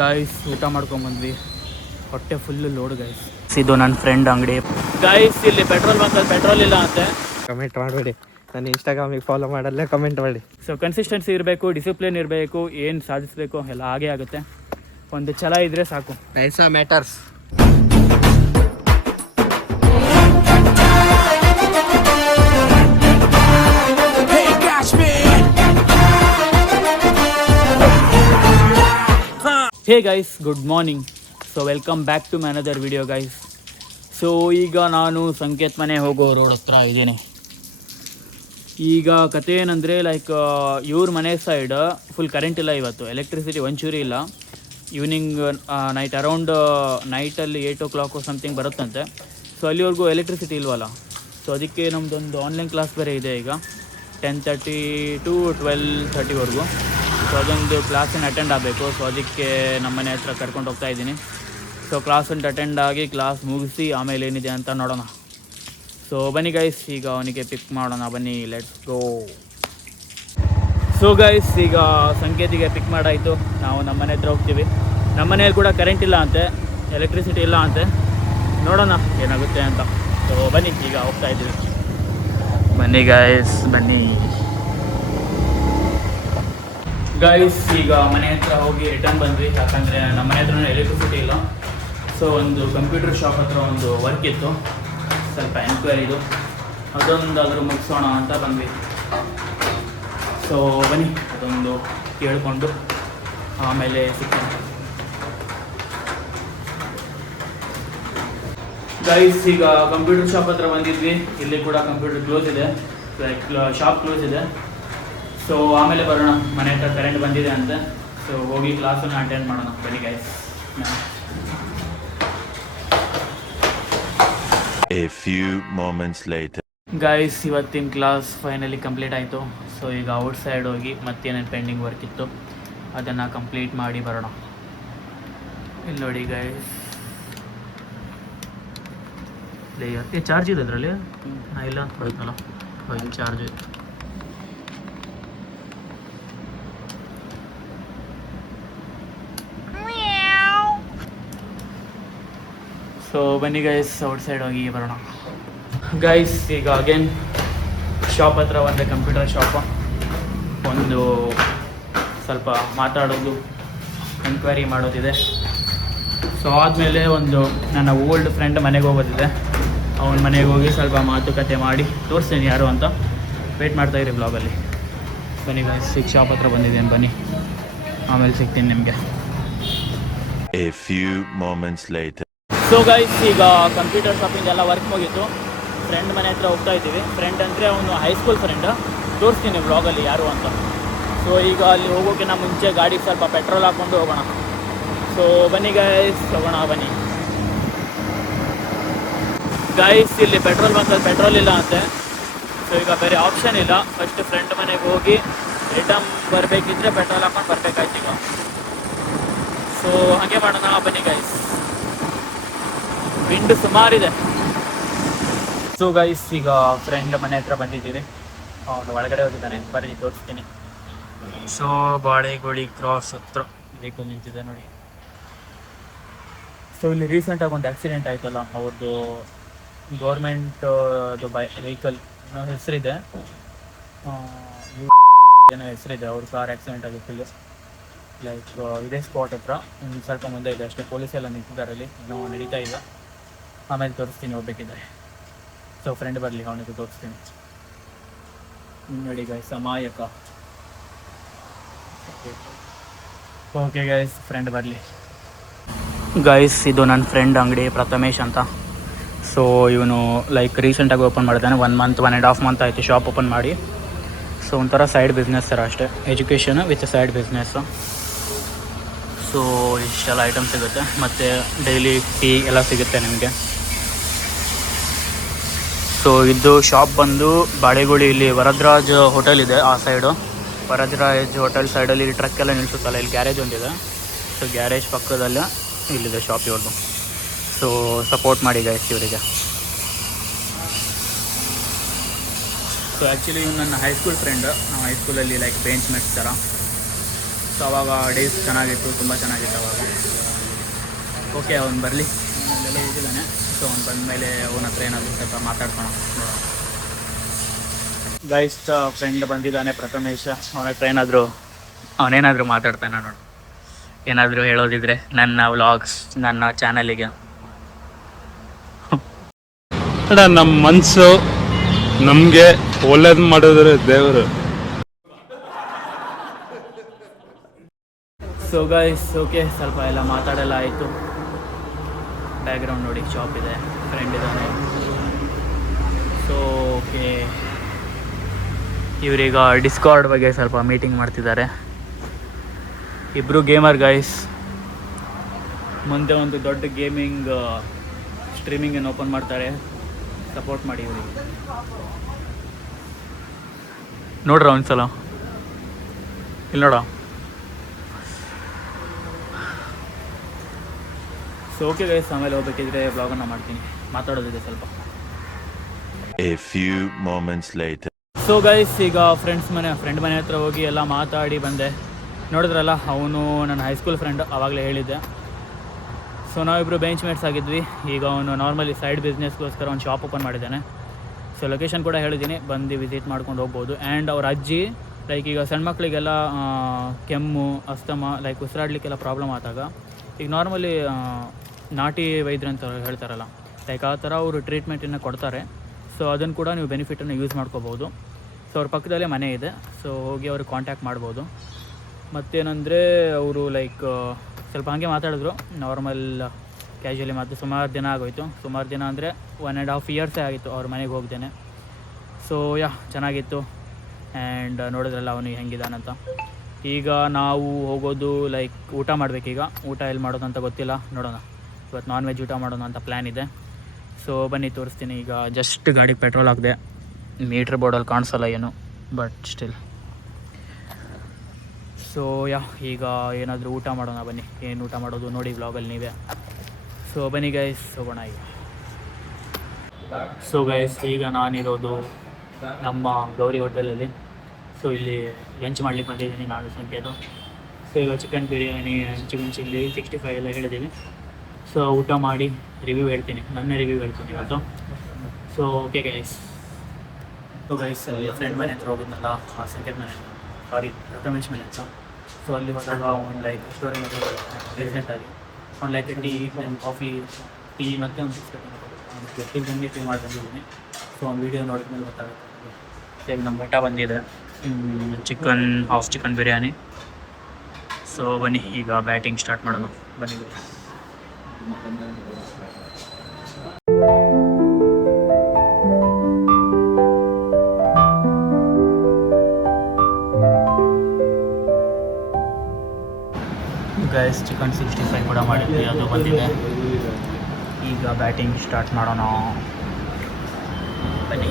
Guys ಊಟ ಮಾಡ್ಕೊಂಬಂದ್ವಿ, ಹೊಟ್ಟೆ full load guys. ಇದು ನನ್ನ ಫ್ರೆಂಡ್ ಅಂಗಡಿ ಗಾಯ್ಸ್. ಇಲ್ಲಿ ಪೆಟ್ರೋಲ್ ಬಂಕಲ್ಲಿ ಪೆಟ್ರೋಲ್ ಇಲ್ಲ ಅಂತೆ. ಕಮೆಂಟ್ ಮಾಡಬೇಡಿ, ನನ್ನ ಇನ್ಸ್ಟಾಗ್ರಾಮಿಗೆ ಫಾಲೋ ಮಾಡಲ್ಲ, ಕಮೆಂಟ್ ಮಾಡಿ. ಸೊ ಕನ್ಸಿಸ್ಟೆನ್ಸಿ ಇರಬೇಕು, ಡಿಸಿಪ್ಲಿನ್ ಇರಬೇಕು, ಏನು ಸಾಧಿಸಬೇಕು ಎಲ್ಲ ಹಾಗೆ ಆಗುತ್ತೆ. ಒಂದು ಛಲ ಇದ್ದರೆ ಸಾಕು. Paisa matters. Hey guys, good morning. So welcome back to my another video guys. So ಈಗ ನಾನು ಸಂಕೇತ್ ಮನೆ ಹೋಗೋ ರೋಡ್ ಹತ್ರ ಇದ್ದೀನಿ. ಈಗ ಕತೆ ಏನಂದರೆ ಲೈಕ್ ಇವ್ರ ಮನೆ ಸೈಡ್ ಫುಲ್ ಕರೆಂಟ್ ಇಲ್ಲ ಇವತ್ತು, ಎಲೆಕ್ಟ್ರಿಸಿಟಿ ಒಂಚೂರಿ ಇಲ್ಲ. ಈವ್ನಿಂಗ್ ನೈಟ್ ಅರೌಂಡ್ ನೈಟಲ್ಲಿ 8 o'clock ಸಮಥಿಂಗ್ ಬರುತ್ತಂತೆ. ಸೊ ಅಲ್ಲಿವರೆಗೂ ಎಲೆಕ್ಟ್ರಿಸಿಟಿ ಇಲ್ವಲ್ಲ. ಸೊ ಅದಕ್ಕೆ ನಮ್ಮದೊಂದು ಆನ್ಲೈನ್ ಕ್ಲಾಸ್ ಬೇರೆ ಇದೆ ಈಗ 10:30 to 12:30ವರೆಗೂ. ಸೊ ಅದೊಂದು ಕ್ಲಾಸನ್ನು ಅಟೆಂಡ್ ಆಗಬೇಕು. ಸೊ ಅದಕ್ಕೆ ನಮ್ಮ ಮನೆ ಹತ್ರ ಕರ್ಕೊಂಡು ಹೋಗ್ತಾ ಇದ್ದೀನಿ. ಸೊ ಕ್ಲಾಸನ್ನು ಅಟೆಂಡ್ ಆಗಿ ಕ್ಲಾಸ್ ಮುಗಿಸಿ ಆಮೇಲೆ ಏನಿದೆ ಅಂತ ನೋಡೋಣ. ಸೊ ಬನ್ನಿ ಗೈಸ್, ಈಗ ಅವನಿಗೆ ಪಿಕ್ ಮಾಡೋಣ, ಬನ್ನಿ, ಲೆಟ್ಸ್ ಗೋ. ಸೊ ಗೈಸ್, ಈಗ ಸಂಕೇತಿಗೆ ಪಿಕ್ ಮಾಡಾಯಿತು. ನಾವು ನಮ್ಮ ಮನೆ ಹತ್ರ ಹೋಗ್ತೀವಿ. ನಮ್ಮ ಮನೆಯಲ್ಲಿ ಕೂಡ ಕರೆಂಟ್ ಇಲ್ಲ ಅಂತೆ, ಎಲೆಕ್ಟ್ರಿಸಿಟಿ ಇಲ್ಲ ಅಂತೆ. ನೋಡೋಣ ಏನಾಗುತ್ತೆ ಅಂತ. ಸೊ ಬನ್ನಿ, ಈಗ ಹೋಗ್ತಾ ಇದ್ದೀವಿ. ಬನ್ನಿ ಗೈಸ್, ಬನ್ನಿ ಗೈಸ್. ಈಗ ಮನೆ ಹತ್ರ ಹೋಗಿ ರಿಟರ್ನ್ ಬಂದ್ವಿ, ಯಾಕಂದರೆ ನಮ್ಮ ಮನೆ ಹತ್ರ ಎಲೆಕ್ಟ್ರಿಸಿಟಿ ಇಲ್ಲ. ಸೊ ಒಂದು ಕಂಪ್ಯೂಟರ್ ಶಾಪ್ ಹತ್ರ ಒಂದು ವರ್ಕ್ ಇತ್ತು, ಸ್ವಲ್ಪ ಎನ್ಕ್ವೈರಿದು, ಅದೊಂದಾದರೂ ಮುಗಿಸೋಣ ಅಂತ ಬಂದ್ವಿ. ಸೊ ಬನ್ನಿ, ಅದೊಂದು ಕೇಳಿಕೊಂಡು ಆಮೇಲೆ ಸಿಗ್ತೀನಿ ಗೈಸ್. ಈಗ ಕಂಪ್ಯೂಟರ್ ಶಾಪ್ ಹತ್ರ ಬಂದಿದ್ವಿ. ಇಲ್ಲಿ ಕೂಡ ಕಂಪ್ಯೂಟರ್ ಕ್ಲೋಸ್ ಇದೆ, ಶಾಪ್ ಕ್ಲೋಸ್ ಇದೆ. ಸೊ ಆಮೇಲೆ ಬರೋಣ, ಮನೆ ಹತ್ರ ಕರೆಂಟ್ ಬಂದಿದೆ ಅಂತ. ಸೊ ಹೋಗಿ ಕ್ಲಾಸನ್ನು ಅಟೆಂಡ್ ಮಾಡೋಣ, ಬನ್ನಿ guys. A few moments later. Guys, ಇವತ್ತಿನ ಕ್ಲಾಸ್ ಫೈನಲಿ ಕಂಪ್ಲೀಟ್ ಆಯಿತು. ಸೊ ಈಗ ಔಟ್ ಸೈಡ್ ಹೋಗಿ ಮತ್ತೇನೇನು ಪೆಂಡಿಂಗ್ ವರ್ಕ್ ಇತ್ತು ಅದನ್ನು ಕಂಪ್ಲೀಟ್ ಮಾಡಿ ಬರೋಣ. ಇಲ್ಲಿ ನೋಡಿ ಗೈಸ್, ಲೇಯರ್ ಚಾರ್ಜ್ ಇದೆ ಅದರಲ್ಲಿ. ಇಲ್ಲ ಅಂತ ಬರುತ್ತಲ್ಲ, ಇಲ್ಲಿ ಚಾರ್ಜ್ ಇದೆ. ಸೊ ಬನ್ನಿ ಗೈಸ್, ಔಟ್ ಸೈಡ್ ಹೋಗಿ ಬರೋಣ. ಗೈಸ್, ಈಗ ಅಗೇನ್ ಶಾಪ್ ಹತ್ರ ಒಂದೇ, ಕಂಪ್ಯೂಟರ್ ಶಾಪ. ಒಂದು ಸ್ವಲ್ಪ ಮಾತಾಡೋದು, ಎನ್ಕ್ವೈರಿ ಮಾಡೋದಿದೆ. ಸೊ ಆದಮೇಲೆ ಒಂದು ನನ್ನ ಓಲ್ಡ್ ಫ್ರೆಂಡ್ ಮನೆಗೆ ಹೋಗೋದಿದೆ. ಅವನ ಮನೆಗೆ ಹೋಗಿ ಸ್ವಲ್ಪ ಮಾತುಕತೆ ಮಾಡಿ ತೋರಿಸ್ತೀನಿ ಯಾರು ಅಂತ. ವೆಯ್ಟ್ ಮಾಡ್ತಾಯಿರಿ ಬ್ಲಾಗಲ್ಲಿ. ಬನ್ನಿ ಗೈಸ್, ಈಗ ಶಾಪ್ ಹತ್ರ ಬಂದಿದ್ದೇನೆ, ಬನ್ನಿ, ಆಮೇಲೆ ಸಿಗ್ತೀನಿ ನಿಮಗೆ. A few moments later. So guys, ಈಗ ಕಂಪ್ಯೂಟರ್ ಶಾಪಿಂಗ್ ಎಲ್ಲ ವರ್ಕ್ ಮುಗಿತು. ಫ್ರೆಂಡ್ ಮನೆ ಹತ್ರ ಹೋಗ್ತಾ ಇದ್ದೀವಿ. ಫ್ರೆಂಡ್ ಅಂದರೆ ಅವನು ಹೈಸ್ಕೂಲ್ ಫ್ರೆಂಡ್, ತೋರಿಸ್ತೀನಿ ಬ್ಲಾಗಲ್ಲಿ ಯಾರು ಅಂತ. ಸೊ ಈಗ ಅಲ್ಲಿ ಹೋಗೋಕ್ಕಿಂತ ಮುಂಚೆ ಗಾಡಿಗೆ ಸ್ವಲ್ಪ ಪೆಟ್ರೋಲ್ ಹಾಕ್ಕೊಂಡು ಹೋಗೋಣ. ಸೊ ಬನ್ನಿ ಗೈಸ್, ಹೋಗೋಣ, ಬನ್ನಿ ಗೈಸ್. ಇಲ್ಲಿ ಪೆಟ್ರೋಲ್ ಬಂಕಲ್ಲಿ ಪೆಟ್ರೋಲ್ ಇಲ್ಲ ಅಂತೆ. ಸೊ ಈಗ ಬೇರೆ ಆಪ್ಷನ್ ಇಲ್ಲ. ಫಸ್ಟ್ ಫ್ರೆಂಡ್ ಮನೆಗೆ ಹೋಗಿ ರಿಟರ್ನ್ ಬರಬೇಕಿದ್ರೆ ಪೆಟ್ರೋಲ್ ಹಾಕೊಂಡು ಬರಬೇಕಾಯ್ತು ಈಗ. ಸೊ ಹಾಗೆ ಮಾಡೋಣ, ಬನ್ನಿ ಗೈಸ್. ವಿಂಡ್ ಸುಮಾರಿದೆ. ಸೊ ಗೈಸ್, ಈಗ ಫ್ರೆಂಡ್ ಮನೆ ಹತ್ರ ಬಂದಿದ್ದೀವಿ. ಅವನು ಒಳಗಡೆ ಹೋಗಿದ್ದಾನೆ, ಬರೀ ತೋರಿಸ್ತೀನಿ. ಸೊ ಬಾಳೆಗೋಳಿ ಕ್ರಾಸ್ ಹತ್ರ ವೆಹಿಕಲ್ ನಿಂತಿದೆ ನೋಡಿ. ಸೊ ಇಲ್ಲಿ ರೀಸೆಂಟಾಗಿ ಒಂದು ಆಕ್ಸಿಡೆಂಟ್ ಆಯ್ತಲ್ಲ, ಅವ್ರದ್ದು ಗೌರ್ಮೆಂಟ್ ವೆಹಿಕಲ್ ಹೆಸರಿದೆ, ಏನೋ ಹೆಸರಿದೆ, ಅವ್ರ ಕಾರ್ ಆಕ್ಸಿಡೆಂಟ್ ಆಗಿತ್ತು. ಲೈಕ್ ಇದೇ ಸ್ಪಾಟ್ ಹತ್ರ, ಒಂದು ಸ್ವಲ್ಪ ಮುಂದೆ ಇದೆ ಅಷ್ಟೇ. ಪೊಲೀಸೆಲ್ಲ ನಿಂತಿದ್ದಾರೆ ಅಲ್ಲಿ, ಇನ್ನೂ ನಡೀತಾ ಇಲ್ಲ. ಆಮೇಲೆ ತೋರಿಸ್ತೀನಿ ಹೋಗ್ಬೇಕಿದ್ರೆ. ಸೊ ಫ್ರೆಂಡ್ ಬರಲಿ, ಅವನಿಗೆ ತೋರಿಸ್ತೀನಿ ನೋಡಿ ಗೈಸ್. ಅಮಾಯಕ. ಓಕೆ ಗೈಸ್, ಫ್ರೆಂಡ್ ಬರಲಿ. ಗೈಸ್, ಇದು ನನ್ನ ಫ್ರೆಂಡ್ ಅಂಗಡಿ, ಪ್ರಥಮೇಶ್ ಅಂತ. ಸೊ ಇವನು ಲೈಕ್ ರೀಸೆಂಟಾಗಿ ಓಪನ್ ಮಾಡಿದ್ದಾನೆ. 1 month 1.5 month ಆಯಿತು ಶಾಪ್ ಓಪನ್ ಮಾಡಿ. ಸೊ ಒಂಥರ ಸೈಡ್ ಬಿಸ್ನೆಸ್ ಥರ ಅಷ್ಟೇ, education with side business. So ಇಷ್ಟೆಲ್ಲ ಐಟಮ್ ಸಿಗುತ್ತೆ, ಮತ್ತು ಡೈಲಿ ಟೀ ಎಲ್ಲ ಸಿಗುತ್ತೆ ನಿಮಗೆ. ಸೊ ಇದು ಶಾಪ್ ಬಂದು ಬಾಳೆಗುಳಿ, ಇಲ್ಲಿ ವರದರಾಜ್ ಹೋಟೆಲ್ ಇದೆ ಆ ಸೈಡು. ವರದರಾಜ್ ಹೋಟೆಲ್ ಸೈಡಲ್ಲಿ ಟ್ರಕ್ ಎಲ್ಲ ನಿಲ್ಲಿಸುತ್ತಲ್ಲ, ಇಲ್ಲಿ ಗ್ಯಾರೇಜ್ ಒಂದಿದೆ. ಸೊ ಗ್ಯಾರೇಜ್ ಪಕ್ಕದಲ್ಲೇ ಇಲ್ಲಿದೆ ಶಾಪ್ ಇವ್ರದ್ದು. ಸೊ ಸಪೋರ್ಟ್ ಮಾಡಿ ಗೈಸ್ ಇವರಿಗೆ. ಸೊ ಆ್ಯಕ್ಚುಲಿ ಇವ್ನು ನನ್ನ ಹೈಸ್ಕೂಲ್ ಫ್ರೆಂಡ್. ನಾವು ಹೈಸ್ಕೂಲಲ್ಲಿ ಲೈಕ್ ಬೇಂಚ್ ಮೇಟ್ಸ್ ಥರ. ಸೊ ಅವಾಗ ಡೇಸ್ ಚೆನ್ನಾಗಿತ್ತು, ತುಂಬ ಚೆನ್ನಾಗಿತ್ತು ಅವಾಗ. ಓಕೆ, ಅವ್ನು ಬರಲಿ, ಅಲ್ಲೆಲ್ಲ ಹೋಗಿದ್ದಾನೆ. ಸೊ ಅವ್ನು ಬಂದಮೇಲೆ ಅವನ ಹತ್ರ ಏನಾದರೂ ಸ್ವಲ್ಪ ಮಾತಾಡ್ಸೋಣ. ಗೈಸ್, ಫ್ರೆಂಡ್ ಬಂದಿದ್ದಾನೆ ಪ್ರಥಮೇಶ. ಅವನ ಹತ್ರ ಅವನೇನಾದರೂ ಮಾತಾಡ್ತಾನೆ ನೋಡು. ಏನಾದರೂ ಹೇಳೋದಿದ್ರೆ ನನ್ನ ವ್ಲಾಗ್ಸ್, ನನ್ನ ಚಾನಲಿಗೆ. ನಮ್ಮ ಮನಸ್ಸು ನಮಗೆ ಒಳ್ಳೇದು ಮಾಡಿದ್ರೆ ದೇವರು. ಸೊ ಗೈಸ್, ಓಕೆ, ಸ್ವಲ್ಪ ಎಲ್ಲ ಮಾತಾಡೆಲ್ಲ ಆಯಿತು. ಬ್ಯಾಕ್ಗ್ರೌಂಡ್ ನೋಡಿ, ಶಾಪ್ ಇದೆ, ಫ್ರೆಂಡ್ ಇದ್ದಾನೆ. ಸೊ ಓಕೆ, ಇವರೀಗ ಡಿಸ್ಕಾರ್ಡ್ ಬಗ್ಗೆ ಸ್ವಲ್ಪ ಮೀಟಿಂಗ್ ಮಾಡ್ತಿದ್ದಾರೆ. ಇಬ್ಬರು ಗೇಮರ್ ಗೈಸ್. ಮುಂದೆ ಒಂದು ದೊಡ್ಡ ಗೇಮಿಂಗ್ ಸ್ಟ್ರೀಮಿಂಗನ್ನು ಓಪನ್ ಮಾಡ್ತಾರೆ. ಸಪೋರ್ಟ್ ಮಾಡಿ ಇವರಿಗೆ. ನೋಡ್ರ ಒಂದ್ಸಲ ಇಲ್ಲಿ ನೋಡ. ಸೊ ಓಕೆ ಗೈಸ್, ಆಮೇಲೆ ಹೋಗ್ಬೇಕಿದ್ರೆ ಬ್ಲಾಗನ್ನು ಮಾಡ್ತೀನಿ, ಮಾತಾಡೋದಿದೆ ಸ್ವಲ್ಪ. A few moments later. So guys, ಈಗ ಫ್ರೆಂಡ್ ಮನೆ ಹತ್ರ ಹೋಗಿ ಎಲ್ಲ ಮಾತಾಡಿ ಬಂದೆ. ನೋಡಿದ್ರಲ್ಲ, ಅವನು ನನ್ನ ಹೈಸ್ಕೂಲ್ ಫ್ರೆಂಡ್, ಆವಾಗಲೇ ಹೇಳಿದ್ದೆ. ಸೊ ನಾವಿಬ್ಬರು ಬೆಂಚ್ ಮೇಟ್ಸ್ ಆಗಿದ್ವಿ. ಈಗ ಅವನು ನಾರ್ಮಲಿ ಸೈಡ್ ಬಿಸ್ನೆಸ್ಗೋಸ್ಕರ ಒಂದು ಶಾಪ್ ಓಪನ್ ಮಾಡಿದ್ದಾನೆ. ಸೊ ಲೊಕೇಶನ್ ಕೂಡ ಹೇಳಿದ್ದೀನಿ, ಬಂದು ವಿಸಿಟ್ ಮಾಡ್ಕೊಂಡು ಹೋಗ್ಬೋದು. ಆ್ಯಂಡ್ ಅವ್ರ ಅಜ್ಜಿ ಲೈಕ್ ಈಗ ಸಣ್ಣ ಮಕ್ಕಳಿಗೆಲ್ಲ ಕೆಮ್ಮು, ಅಸ್ತಮ, ಲೈಕ್ ಉಸಿರಾಡ್ಲಿಕ್ಕೆಲ್ಲ ಪ್ರಾಬ್ಲಮ್ ಆದಾಗ ಈಗ ನಾರ್ಮಲಿ ನಾಟಿ ವೈದ್ಯರು ಅಂತ ಹೇಳ್ತಾರಲ್ಲ, ಲೈಕ್ ಆ ಥರ ಅವರು ಟ್ರೀಟ್ಮೆಂಟನ್ನು ಕೊಡ್ತಾರೆ. ಸೊ ಅದನ್ನು ಕೂಡ ನೀವು ಬೆನಿಫಿಟನ್ನು ಯೂಸ್ ಮಾಡ್ಕೋಬೋದು. ಸೊ ಅವ್ರ ಪಕ್ಕದಲ್ಲೇ ಮನೆ ಇದೆ, ಸೊ ಹೋಗಿ ಅವ್ರಿಗೆ ಕಾಂಟ್ಯಾಕ್ಟ್ ಮಾಡ್ಬೋದು. ಮತ್ತೇನೆಂದರೆ ಅವರು ಲೈಕ್ ಸ್ವಲ್ಪ ಹಾಗೆ ಮಾತಾಡಿದ್ರು, ನಾರ್ಮಲ್ ಕ್ಯಾಶುಯಲಿ ಮಾತು. ಸುಮಾರು ದಿನ ಆಗೋಯಿತು, ಸುಮಾರು ದಿನ ಅಂದರೆ 1.5 ಇಯರ್ಸೇ ಆಗಿತ್ತು ಅವ್ರ ಮನೆಗೆ ಹೋಗ್ದೇನೆ. ಸೊ ಚೆನ್ನಾಗಿತ್ತು. ಆ್ಯಂಡ್ ನೋಡಿದ್ರಲ್ಲ ಅವನಿಗೆ ಹೆಂಗಿದಾನಂತ. ಈಗ ನಾವು ಹೋಗೋದು ಲೈಕ್ ಊಟ ಮಾಡಬೇಕೀಗ. ಊಟ ಎಲ್ಲಿ ಮಾಡೋದಂತ ಗೊತ್ತಿಲ್ಲ, ನೋಡೋಣ. ಇವತ್ತು ನಾನ್ ವೆಜ್ ಊಟ ಮಾಡೋಣ ಅಂತ ಪ್ಲ್ಯಾನ್ ಇದೆ. ಸೊ ಬನ್ನಿ ತೋರಿಸ್ತೀನಿ. ಈಗ ಜಸ್ಟ್ ಗಾಡಿಗೆ ಪೆಟ್ರೋಲ್ ಹಾಕಿದೆ. ಮೀಟ್ರ್ ಬೋರ್ಡಲ್ಲಿ ಕಾಣಿಸಲ್ಲ ಏನು, ಬಟ್ ಸ್ಟಿಲ್. ಸೊ ಈಗ ಏನಾದರೂ ಊಟ ಮಾಡೋಣ ಬನ್ನಿ. ಏನು ಊಟ ಮಾಡೋದು ನೋಡಿ ವ್ಲಾಗಲ್ಲಿ ನೀವೇ. ಸೊ ಬನ್ನಿ ಗೈಸ್, ಹೋಗೋಣ ಈಗ. ಸೊ ಗೈಸ್, ಈಗ ನಾನಿರೋದು ನಮ್ಮ ಗೌರಿ ಹೋಟೆಲಲ್ಲಿ. ಸೊ ಇಲ್ಲಿ ಲಂಚ್ ಮಾಡ್ಲಿಕ್ಕೆ ಬಂದಿದ್ದೀನಿ ನಾನು, ಸಂಖ್ಯೆದು. ಸೊ ಈಗ ಚಿಕನ್ ಬಿರಿಯಾನಿ, ಚಿಕನ್ ಚಿಲ್ಲಿ, 65 ಎಲ್ಲ ಹೇಳಿದ್ದೀನಿ. ಸೊ ಊಟ ಮಾಡಿ ರಿವ್ಯೂ ಹೇಳ್ತೀನಿ, ನನ್ನ ರಿವ್ಯೂ ಹೇಳ್ತೀನಿ ಇವತ್ತು. So okay guys. So guys, friend ಮನೆ ಹತ್ರ ಹೋಗಿದ್ನಲ್ಲ, ಸಂಕೇತ್ ಮನೆ, ರಮೇಶ್ ಮನೆ ಹತ್ರ. ಸೊ ಅಲ್ಲಿ ಹೋದಾಗ ಒಂದು ಲೈಕ್ ಸ್ಟೋರಿ ರೀಸೆಂಟಾಗಿ ಒಂದು like tea and coffee, tea ಮತ್ತು ಒಂದು ಬಿಸ್ಕೆಟ್ ಗಂಗೆ ಪೇ ಮಾಡಿ ಬಂದಿದ್ದೀನಿ. ಸೊ ಒಂದು ವೀಡಿಯೋ ನೋಡಿದ್ಮೇಲೆ ಗೊತ್ತಾಗುತ್ತೆ. ಈಗ ನಮ್ಮ ಊಟ ಬಂದಿದೆ, ಹಾಫ್ ಚಿಕನ್ ಬಿರಿಯಾನಿ. ಸೊ ಬನ್ನಿ ಈಗ ಬ್ಯಾಟಿಂಗ್ ಸ್ಟಾರ್ಟ್ ಮಾಡೋಣ ಬನ್ನಿ. ಗೈಸ್, ಚಿಕನ್ 65 ಕೂಡ ಮಾಡಿದ್ವಿ, ಅದು ಬಂದಿದೆ. ಈಗ ಬ್ಯಾಟಿಂಗ್ ಸ್ಟಾರ್ಟ್ ಮಾಡೋಣ ಬನ್ನಿ.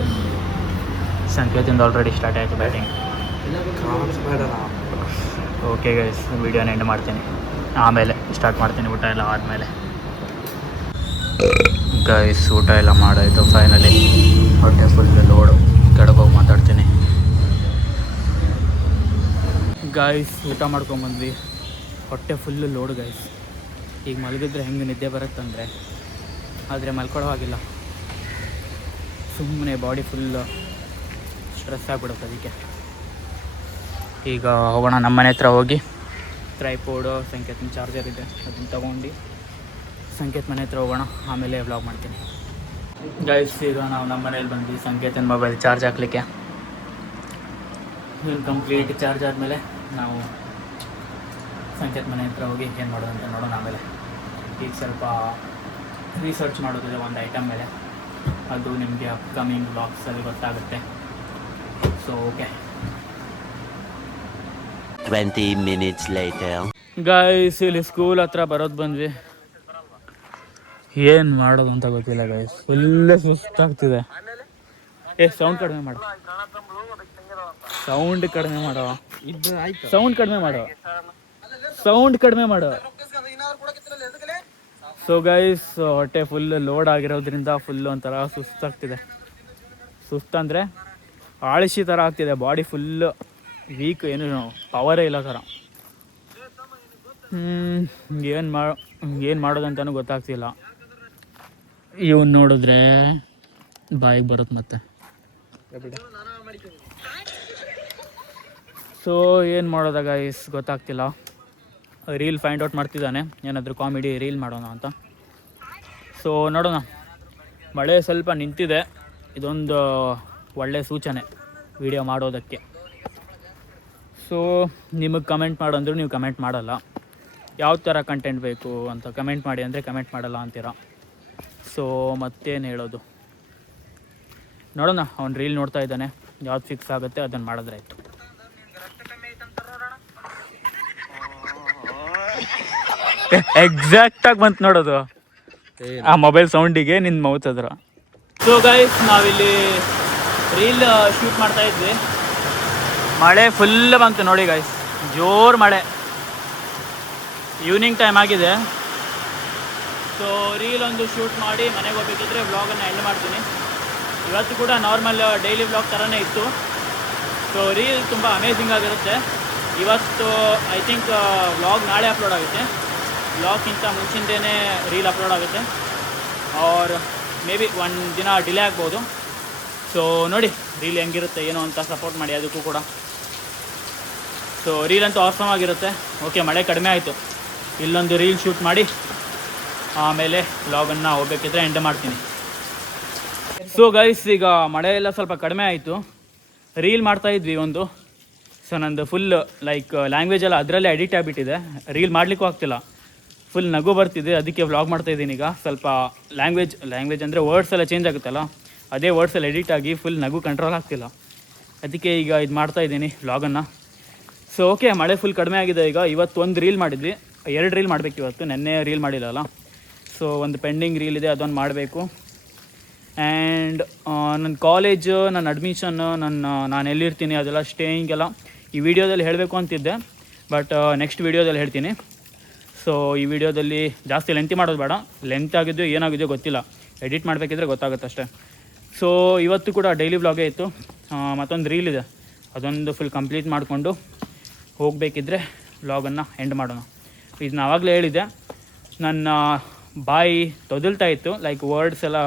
ಸಂಕೇತಿಂದ ಆಲ್ರೆಡಿ ಸ್ಟಾರ್ಟ್ ಆಯಿತು ಬ್ಯಾಟಿಂಗ್. ಓಕೆ ಗೈಸ್, ವೀಡಿಯೋನ ಎಂಡ್ ಮಾಡ್ತೀನಿ, ಆಮೇಲೆ ಸ್ಟಾರ್ಟ್ ಮಾಡ್ತೀನಿ ಊಟ ಎಲ್ಲ ಆದಮೇಲೆ. ಗೈಸ್, ಊಟ ಎಲ್ಲ ಮಾಡಾಯಿತು ಫೈನಲಿ. ಹೊಟ್ಟೆ ಫುಲ್ ಲೋಡು, ಕೆಳಗೆ ಹೋಗಿ ಮಾತಾಡ್ತೀನಿ. ಗೈಸ್, ಊಟ ಮಾಡ್ಕೊಂಬಂದ್ವಿ, ಹೊಟ್ಟೆ ಫುಲ್ಲು ಲೋಡ್ ಗೈಸ್. ಈಗ ಮಲಗಿದ್ರೆ ಹೆಂಗೆ ನಿದ್ದೆ ಬರುತ್ತಂದರೆ, ಆದರೆ ಮಲ್ಕೊಳ್ಳೋ ಹಾಗಿಲ್ಲ. ಸುಮ್ಮನೆ ಬಾಡಿ ಫುಲ್ಲು ಸ್ಟ್ರೆಸ್ ಆಗಿಬಿಡುತ್ತೆ. ಅದಕ್ಕೆ ಈಗ ಹೋಗೋಣ ನಮ್ಮ ಮನೆ ಹತ್ರ ಹೋಗಿ. ಟ್ರೈಪೋಡು, ಸಂಕೇತನ ಚಾರ್ಜರ್ ಇದೆ, ಅದನ್ನು ತೊಗೊಂಡು ಸಂಕೇತ್ ಮನೆ ಹತ್ರ ಹೋಗೋಣ, ಆಮೇಲೆ ವ್ಲಾಗ್ ಮಾಡ್ತೀನಿ. ಗೈಸ್, ಈಗ ನಾವು ನಮ್ಮ ಮನೇಲಿ ಬಂದು ಸಂಕೇತನ ಮೊಬೈಲ್ ಚಾರ್ಜ್ ಹಾಕಲಿಕ್ಕೆ. ಇಲ್ಲಿ ಕಂಪ್ಲೀಟ್ ಚಾರ್ಜ್ ಆದಮೇಲೆ ನಾವು ಸಂಕೇತ್ ಮನೆ ಹತ್ರ ಹೋಗಿ ಏನು ಮಾಡೋದು ಅಂತ ನೋಡೋಣ ಆಮೇಲೆ. ಈಗ ಸ್ವಲ್ಪ ರಿಸರ್ಚ್ ಮಾಡೋದಿದೆ ಒಂದು ಐಟಮ್ ಮೇಲೆ, ಅದು ನಿಮಗೆ ಅಪ್ಕಮಿಂಗ್ ಬ್ಲಾಗ್ಸಲ್ಲಿ ಗೊತ್ತಾಗುತ್ತೆ. So okay. 20 minutes later. Guys, ಇಲ್ಲಿ ಸ್ಕೂಲ್ ಹತ್ರ ಬರೋದು ಬಂದ್ವಿ. ಏನು ಮಾಡೋದು ಅಂತ ಗೊತ್ತಿಲ್ಲ ಗೈಸ್, ಫುಲ್ಲೇ ಸುಸ್ತಾಗ್ತಿದೆ. ಸೌಂಡ್ ಕಡಿಮೆ ಮಾಡೋ, ಸೌಂಡ್ ಕಡಿಮೆ ಮಾಡೋ, ಸೌಂಡ್ ಕಡಿಮೆ ಮಾಡೋ, ಸೌಂಡ್ ಕಡಿಮೆ ಮಾಡೋ. ಸೊ ಗೈಸ್, ಹೊಟ್ಟೆ ಫುಲ್ ಲೋಡ್ ಆಗಿರೋದ್ರಿಂದ ಫುಲ್ಲು ಒಂಥರ ಸುಸ್ತಾಗ್ತಿದೆ. ಸುಸ್ತಂದರೆ ಆಳಿಸಿ ಥರ ಆಗ್ತಿದೆ, ಬಾಡಿ ಫುಲ್ಲು ವೀಕ್, ಏನು ಪವರೇ ಇಲ್ಲ ಥರ. ಏನು ಮಾಡೋದಂತನೂ ಗೊತ್ತಾಗ್ತಿಲ್ಲ. ಇವನು ನೋಡಿದ್ರೆ ಬಾಯಿಗೆ ಬರುತ್ತೆ ಮತ್ತೆ. ಸೊ ಏನು ಮಾಡೋದಾಗ ಗೊತ್ತಾಗ್ತಿಲ್ಲ. ರೀಲ್ ಫೈಂಡ್ ಔಟ್ ಮಾಡ್ತಿದ್ದಾನೆ, ಏನಾದರೂ ಕಾಮಿಡಿ ರೀಲ್ ಮಾಡೋಣ ಅಂತ. ಸೊ ನೋಡೋಣ. ಮಳೆ ಸ್ವಲ್ಪ ನಿಂತಿದೆ, ಇದೊಂದು ಒಳ್ಳೆಯ ಸೂಚನೆ ವಿಡಿಯೋ ಮಾಡೋದಕ್ಕೆ. ಸೊ ನಿಮಗೆ ಕಮೆಂಟ್ ಮಾಡಂದ್ರು ನೀವು ಕಮೆಂಟ್ ಮಾಡಲ್ಲ, ಯಾವ ಥರ ಕಂಟೆಂಟ್ ಬೇಕು ಅಂತ ಕಮೆಂಟ್ ಮಾಡಿ ಅಂದರೆ ಕಮೆಂಟ್ ಮಾಡಲ್ಲ ಅಂತೀರ. ಸೊ ಮತ್ತೇನು ಹೇಳೋದು, ನೋಡೋಣ. ಅವ್ನು ರೀಲ್ ನೋಡ್ತಾ ಇದ್ದಾನೆ, ಯಾವ್ದು ಫಿಕ್ಸ್ ಆಗುತ್ತೆ ಅದನ್ನು ಮಾಡಿದ್ರೆ ಆಯಿತು. ಎಕ್ಸಾಕ್ಟಾಗಿ ಬಂತು ನೋಡೋದು ಆ ಮೊಬೈಲ್ ಸೌಂಡಿಗೆ ನಿನ್ನ ಮೌತ್ ಅದ್ರ. ಸೊ ಗೈಸ್, ನಾವಿಲ್ಲಿ ರೀಲ್ ಶೂಟ್ ಮಾಡ್ತಾ ಇದ್ವಿ, ಮಳೆ ಫುಲ್ ಬಂತು ನೋಡಿ ಗೈಸ್, ಜೋರು ಮಳೆ. ಈವ್ನಿಂಗ್ ಟೈಮ್ ಆಗಿದೆ. ಸೊ ರೀಲ್ ಒಂದು ಶೂಟ್ ಮಾಡಿ ಮನೆಗೆ ಹೋಗ್ಬೇಕಿದ್ರೆ ವ್ಲಾಗನ್ನು ಎಂಡ್ ಮಾಡ್ತೀನಿ. ಇವತ್ತು ಕೂಡ ನಾರ್ಮಲ್ ಡೈಲಿ ವ್ಲಾಗ್ ಥರನೇ ಇತ್ತು. ಸೊ ರೀಲ್ ತುಂಬ ಅಮೇಝಿಂಗ್ ಆಗಿರುತ್ತೆ. ಇವತ್ತು ಐ ಥಿಂಕ್ ವ್ಲಾಗ್ ನಾಳೆ ಅಪ್ಲೋಡ್ ಆಗುತ್ತೆ, ವ್ಲಾಗ್ಗಿಂತ ಮುಂಚಿಂದೇ ರೀಲ್ ಅಪ್ಲೋಡ್ ಆಗುತ್ತೆ. ಆರ್ ಮೇ ಬಿ ಒಂದು ದಿನ ಡಿಲೇ ಆಗ್ಬೋದು. ಸೊ ನೋಡಿ ರೀಲ್ ಹೆಂಗಿರುತ್ತೆ ಏನೋ ಅಂತ ಸಪೋರ್ಟ್ ಮಾಡಿ ಅದಕ್ಕೂ ಕೂಡ. ಸೊ ರೀಲ್ ಅಂತೂ ಆಸಮ್ ಆಗಿರುತ್ತೆ. ಓಕೆ, ಮಳೆ ಕಡಿಮೆ ಆಯಿತು, ಇಲ್ಲೊಂದು ರೀಲ್ ಶೂಟ್ ಮಾಡಿ ಆಮೇಲೆ ವ್ಲಾಗನ್ನು ಹೋಗ್ಬೇಕಿದ್ರೆ ಎಂಡ್ ಮಾಡ್ತೀನಿ. ಸೊ ಗೈಸ್, ಈಗ ಮಳೆ ಎಲ್ಲ ಸ್ವಲ್ಪ ಕಡಿಮೆ ಆಯಿತು, ರೀಲ್ ಮಾಡ್ತಾಯಿದ್ವಿ ಒಂದು. ಸೊ ನಂದು ಫುಲ್ ಲೈಕ್ ಲ್ಯಾಂಗ್ವೇಜ್ ಎಲ್ಲ ಅದರಲ್ಲೇ ಎಡಿಟ್ ಆಗಿಬಿಟ್ಟಿದೆ, ರೀಲ್ ಮಾಡಲಿಕ್ಕೂ ಆಗ್ತಿಲ್ಲ, ಫುಲ್ ನಗು ಬರ್ತಿದೆ. ಅದಕ್ಕೆ ವ್ಲಾಗ್ ಮಾಡ್ತಾಯಿದ್ದೀನಿ ಈಗ. ಸ್ವಲ್ಪ ಲ್ಯಾಂಗ್ವೇಜ್ ಅಂದರೆ ವರ್ಡ್ಸ್ ಎಲ್ಲ ಚೇಂಜ್ ಆಗುತ್ತಲ್ಲ, ಅದೇ ವರ್ಡ್ಸ್ ಎಲ್ಲ ಎಡಿಟ್ ಆಗಿ ಫುಲ್ ನಗು ಕಂಟ್ರೋಲ್ ಆಗ್ತಿಲ್ಲ. ಅದಕ್ಕೆ ಈಗ ಇದು ಮಾಡ್ತಾಯಿದ್ದೀನಿ ವ್ಲಾಗನ್ನು. ಸೊ ಓಕೆ, ಮಳೆ ಫುಲ್ ಕಡಿಮೆ ಆಗಿದೆ. ಈಗ ಇವತ್ತು ಒಂದು ರೀಲ್ ಮಾಡಿದ್ವಿ, 2 ರೀಲ್ ಮಾಡಬೇಕು ಇವತ್ತು, ನೆನ್ನೆ ರೀಲ್ ಮಾಡಿಲ್ಲಲ್ಲ. ಸೊ ಒಂದು ಪೆಂಡಿಂಗ್ ರೀಲ್ ಇದೆ, ಅದೊಂದು ಮಾಡಬೇಕು. ಆ್ಯಂಡ್ ನನ್ನ ಕಾಲೇಜು, ನನ್ನ ಅಡ್ಮಿಷನ್, ನಾನು ಎಲ್ಲಿರ್ತೀನಿ ಅದೆಲ್ಲ ಸ್ಟೇಯಿಂಗ್ ಎಲ್ಲ ಈ ವಿಡಿಯೋದಲ್ಲಿ ಹೇಳಬೇಕು ಅಂತಿದ್ದೆ, ಬಟ್ ನೆಕ್ಸ್ಟ್ ವಿಡಿಯೋದಲ್ಲಿ ಹೇಳ್ತೀನಿ. ಸೊ ಈ ವಿಡಿಯೋದಲ್ಲಿ ಜಾಸ್ತಿ ಲೆಂತಿ ಮಾಡೋದು ಬೇಡ, ಲೆಂತ್ ಆಗಿದ್ದು ಏನಾಗಿದೆಯೋ ಗೊತ್ತಿಲ್ಲ, ಎಡಿಟ್ ಮಾಡಬೇಕಿದ್ರೆ ಗೊತ್ತಾಗುತ್ತೆ ಅಷ್ಟೇ. ಸೊ ಇವತ್ತು ಕೂಡ ಡೈಲಿ ವ್ಲಾಗೇ ಇತ್ತು. ಮತ್ತೊಂದು ರೀಲ್ ಇದೆ, ಅದೊಂದು ಫುಲ್ ಕಂಪ್ಲೀಟ್ ಮಾಡಿಕೊಂಡು ಹೋಗಬೇಕಿದ್ರೆ ವ್ಲಾಗನ್ನು ಎಂಡ್ ಮಾಡೋಣ. ಇದನ್ನ ಆವಾಗಲೇ ಹೇಳಿದ್ದೆ, ನನ್ನ ಬಾಯಿ ತೊದಲ್ತಾ ಇತ್ತು, ಲೈಕ್ ವರ್ಡ್ಸ್ ಎಲ್ಲ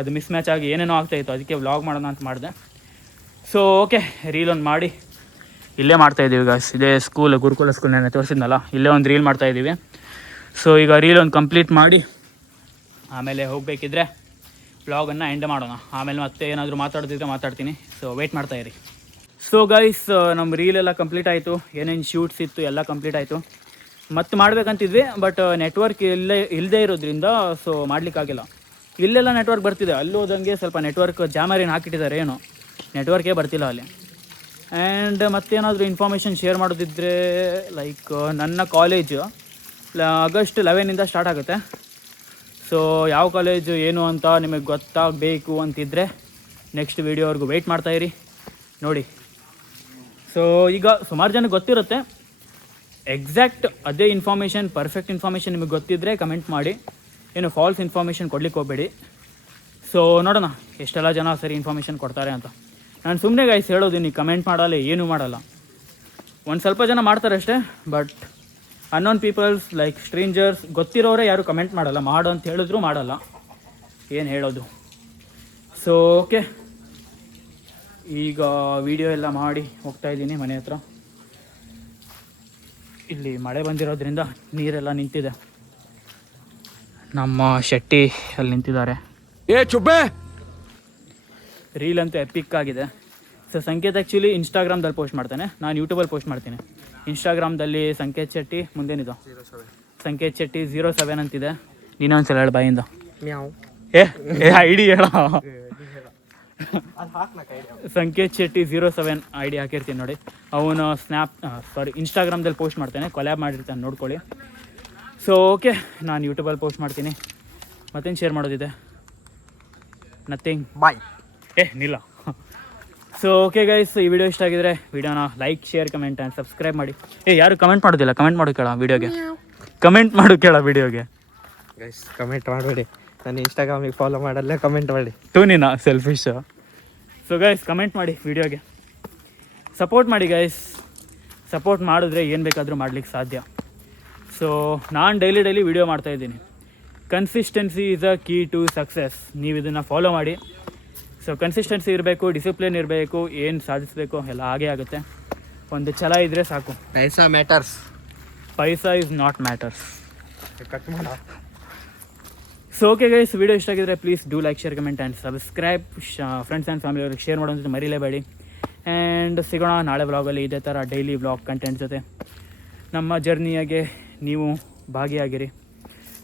ಅದು ಮಿಸ್ ಮ್ಯಾಚ್ ಆಗಿ ಏನೇನೋ ಆಗ್ತಾಯಿತ್ತು, ಅದಕ್ಕೆ ವ್ಲಾಗ್ ಮಾಡೋಣ ಅಂತ ಮಾಡಿದೆ. ಸೊ ಓಕೆ, ರೀಲ್ ಒಂದು ಮಾಡಿ ಇಲ್ಲೇ ಮಾಡ್ತಾಯಿದ್ದೀವಿ ಗಾಯ್ಸ್. ಇದೇ ಸ್ಕೂಲ್, ಗುರುಕುಲ ಸ್ಕೂಲ್ ನೆನೆ ತೋರಿಸಿದ್ನಲ್ಲ, ಇಲ್ಲೇ ಒಂದು ರೀಲ್ ಮಾಡ್ತಾಯಿದ್ದೀವಿ. ಸೊ ಈಗ ರೀಲ್ ಒಂದು ಕಂಪ್ಲೀಟ್ ಮಾಡಿ ಆಮೇಲೆ ಹೋಗಬೇಕಿದ್ರೆ ವ್ಲಾಗನ್ನು ಎಂಡ್ ಮಾಡೋಣ. ಆಮೇಲೆ ಮತ್ತೆ ಏನಾದರೂ ಮಾತಾಡ್ತಿದ್ರೆ ಮಾತಾಡ್ತೀನಿ. ಸೊ ವೆಯ್ಟ್ ಮಾಡ್ತಾಯಿರಿ. ಸೊ ಗೈಸ್, ನಮ್ಮ ರೀಲೆಲ್ಲ ಕಂಪ್ಲೀಟ್ ಆಯಿತು, ಏನೇನು ಶೂಟ್ಸ್ ಇತ್ತು ಎಲ್ಲ ಕಂಪ್ಲೀಟ್ ಆಯಿತು. ಮತ್ತೆ ಮಾಡಬೇಕಂತಿದ್ವಿ, ಬಟ್ ನೆಟ್ವರ್ಕ್ ಇಲ್ಲದೇ ಇರೋದ್ರಿಂದ ಸೊ ಮಾಡಲಿಕ್ಕಾಗಿಲ್ಲ. ಇಲ್ಲೆಲ್ಲ ನೆಟ್ವರ್ಕ್ ಬರ್ತಿದೆ, ಅಲ್ಲಿ ಹೋದಂಗೆ ಸ್ವಲ್ಪ ನೆಟ್ವರ್ಕ್ ಜಾಮರಿನ ಹಾಕಿಟ್ಟಿದ್ದಾರೆ, ಏನೋ ನೆಟ್ವರ್ಕೇ ಬರ್ತಿಲ್ಲ ಅಲ್ಲಿ. ಆ್ಯಂಡ್ ಮತ್ತೇನಾದರೂ ಇನ್ಫಾರ್ಮೇಷನ್ ಶೇರ್ ಮಾಡೋದಿದ್ದರೆ, ಲೈಕ್ ನನ್ನ ಕಾಲೇಜು ಆಗಸ್ಟ್ 11 ಸ್ಟಾರ್ಟ್ ಆಗುತ್ತೆ. ಸೊ ಯಾವ ಕಾಲೇಜು ಏನು ಅಂತ ನಿಮಗೆ ಗೊತ್ತಾಗಬೇಕು ಅಂತಿದ್ದರೆ ನೆಕ್ಸ್ಟ್ ವೀಡಿಯೋವರೆಗೂ ವೆಯ್ಟ್ ಮಾಡ್ತಾಯಿರಿ ನೋಡಿ. ಸೊ ಈಗ ಸುಮಾರು ಜನಕ್ಕೆ ಗೊತ್ತಿರುತ್ತೆ, ಎಕ್ಸಾಕ್ಟ್ ಅದೇ ಇನ್ಫಾರ್ಮೇಷನ್, ಪರ್ಫೆಕ್ಟ್ ಇನ್ಫಾರ್ಮೇಷನ್ ನಿಮಗೆ ಗೊತ್ತಿದ್ದರೆ ಕಮೆಂಟ್ ಮಾಡಿ, ಏನು ಫಾಲ್ಸ್ ಇನ್ಫಾರ್ಮೇಷನ್ ಕೊಡ್ಲಿಕ್ಕೆ ಹೋಗಬೇಡಿ. ಸೊ ನೋಡೋಣ ಎಷ್ಟೆಲ್ಲ ಜನ ಸರಿ ಇನ್ಫಾರ್ಮೇಷನ್ ಕೊಡ್ತಾರೆ ಅಂತ. ನಾನು ಸುಮ್ಮನೆ ಗೈಸ್ ಹೇಳೋದು, ನೀವು ಕಮೆಂಟ್ ಮಾಡಲ್ಲ, ಏನೂ ಮಾಡಲ್ಲ. ಒಂದು ಸ್ವಲ್ಪ ಜನ ಮಾಡ್ತಾರೆ ಅಷ್ಟೇ, but unknown peoples like strangers, ಗೊತ್ತಿರೋರೇ ಯಾರು ಕಮೆಂಟ್ ಮಾಡಲ್ಲ, ಮಾಡು ಅಂತ ಹೇಳಿದ್ರು ಮಾಡಲ್ಲ, ಏನು ಹೇಳೋದು. ಸೊ ಓಕೆ, ಈಗ ವಿಡಿಯೋ ಎಲ್ಲ ಮಾಡಿ ಹೋಗ್ತಾಯಿದ್ದೀನಿ ಮನೆ ಹತ್ರ. ಇಲ್ಲಿ ಮಳೆ ಬಂದಿರೋದ್ರಿಂದ ನೀರೆಲ್ಲ ನಿಂತಿದೆ. ನಮ್ಮ ಶೆಟ್ಟಿ ಅಲ್ಲಿ ನಿಂತಿದ್ದಾರೆ. ರೀಲ್ ಅಂತೂ ಎಪಿಕ್ ಆಗಿದೆ. ಸೊ ಸಂಕೇತ್ ಆ್ಯಕ್ಚುಲಿ ಇನ್ಸ್ಟಾಗ್ರಾಮ್ದಲ್ಲಿ ಪೋಸ್ಟ್ ಮಾಡ್ತಾನೆ, ನಾನು ಯೂಟ್ಯೂಬಲ್ಲಿ ಪೋಸ್ಟ್ ಮಾಡ್ತೀನಿ. ಇನ್ಸ್ಟಾಗ್ರಾಮ್ದಲ್ಲಿ ಸಂಕೇತ್ ಶೆಟ್ಟಿ, ಮುಂದೇನಿದು ಸಂಕೇತ್ ಶೆಟ್ಟಿ 07 ಅಂತಿದೆ. ನೀನೊಂದ್ಸಲ ಹೇಳ ಬಾಯಿಂದ. ಐಡಿ ಹೇಳ. ಸಂಕೇತ್ ಶೆಟ್ಟಿ 07 ಐಡಿ ಹಾಕಿರ್ತೀನಿ ನೋಡಿ. ಅವನು ಇನ್ಸ್ಟಾಗ್ರಾಮ್ದಲ್ಲಿ ಪೋಸ್ಟ್ ಮಾಡ್ತಾನೆ, ಕೊಲ್ಯಾಬ್ ಮಾಡಿರ್ತಾನೆ, ನೋಡ್ಕೊಳ್ಳಿ. ಸೊ ಓಕೆ, ನಾನು ಯೂಟ್ಯೂಬಲ್ಲಿ ಪೋಸ್ಟ್ ಮಾಡ್ತೀನಿ. ಮತ್ತೇನು ಶೇರ್ ಮಾಡೋದಿದೆ? ನಥಿಂಗ್. ಬಾಯ್. ನಿಲ್ಲ. ಸೊ ಓಕೆ ಗೈಸ್, ಈ ವಿಡಿಯೋ ಇಷ್ಟ ಆಗಿದ್ರೆ ವಿಡಿಯೋನ like, share, comment and subscribe ಮಾಡಿ. ಯಾರು ಕಮೆಂಟ್ ಮಾಡೋದಿಲ್ಲ, ಕಮೆಂಟ್ ಮಾಡು ಕೇಳ ವಿಡಿಯೋಗೆ, ಕಮೆಂಟ್ ಮಾಡು ಕೇಳ ವಿಡಿಯೋಗೆ. ಗೈಸ್ ಕಮೆಂಟ್ ಮಾಡಬೇಡಿ, ನಾನು ಇನ್ಸ್ಟಾಗ್ರಾಮಿಗೆ ಫಾಲೋ ಮಾಡಲ್ಲ, ಕಮೆಂಟ್ ಮಾಡಿ. ನೀನಾ ಸೆಲ್ಫಿಶ್. ಸೊ ಗೈಸ್ ಕಮೆಂಟ್ ಮಾಡಿ ವಿಡಿಯೋಗೆ, ಸಪೋರ್ಟ್ ಮಾಡಿ ಗೈಸ್. ಸಪೋರ್ಟ್ ಮಾಡಿದ್ರೆ ಏನು ಬೇಕಾದರೂ ಮಾಡ್ಲಿಕ್ಕೆ ಸಾಧ್ಯ. ಸೊ ಸೊ ನಾನು ಡೈಲಿ ವೀಡಿಯೋ ಮಾಡ್ತಾಯಿದ್ದೀನಿ. Consistency is a key to success. ನೀವು ಇದನ್ನು ಫಾಲೋ ಮಾಡಿ. ಸೊ ಕನ್ಸಿಸ್ಟೆನ್ಸಿ ಇರಬೇಕು, ಡಿಸಿಪ್ಲಿನ್ ಇರಬೇಕು, ಏನು ಸಾಧಿಸಬೇಕು ಎಲ್ಲ ಹಾಗೇ ಆಗುತ್ತೆ. ಒಂದು ಛಲ ಇದ್ದರೆ ಸಾಕು. Paisa matters, paisa is not matters. Cut ಮಾಡ. ಸೊ ಓಕೆ ಗೈಸ್, ವಿಡಿಯೋ ಇಷ್ಟ ಆಗಿದ್ರೆ please do like, share, comment and subscribe. Friends and family ಅವ್ರಿಗೆ ಶೇರ್ ಮಾಡೋದು ಮರಿಲೇಬೇಡಿ. ಆ್ಯಂಡ್ ಸಿಗೋಣ ನಾಳೆ ವ್ಲಾಗಲ್ಲಿ ಇದೇ ಥರ ಡೈಲಿ ವ್ಲಾಗ್ ಕಂಟೆಂಟ್ ಜೊತೆ. ನಮ್ಮ ಜರ್ನಿಯಾಗೆ ನೀವು ಭಾಗಿಯಾಗಿರಿ.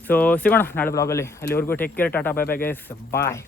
ಸೊ ಸಿಗೋಣ ನಾಳೆ ವ್ಲಾಗಲ್ಲಿ. ಅಲ್ಲಿವರೆಗೂ take care, tata, bye bye guys, ಬಾಯ್.